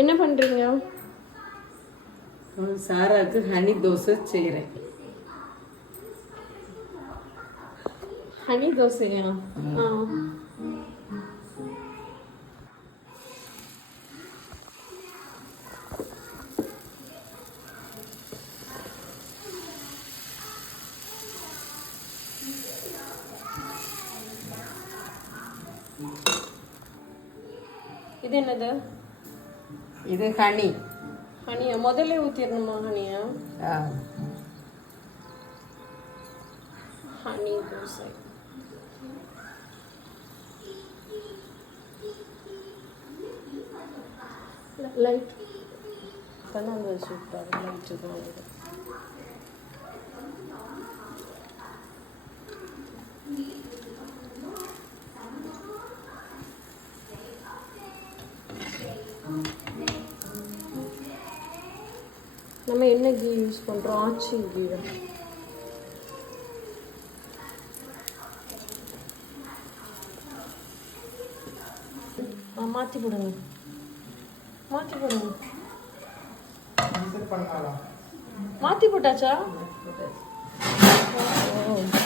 என்ன பண்றீங்க? சாராக்கு ஹனி தோசை செய்கிறேன். ஹனி தோசையா? இது என்னது? இது ஹனி. ஹனியா? முதல்ல ஊற்றிடணுமா ஹனியா? ஹனி தோசை. லைட் பண்ணாங்க சூப்பர். லைட்டு தான் வருது. நம்ம என்ன கீ யூஸ் பண்ணுறோம்? ஆச்சி கீ. மாற்றி போடுங்க, மாற்றி போடுங்க. மாற்றி போட்டாச்சா? ஓ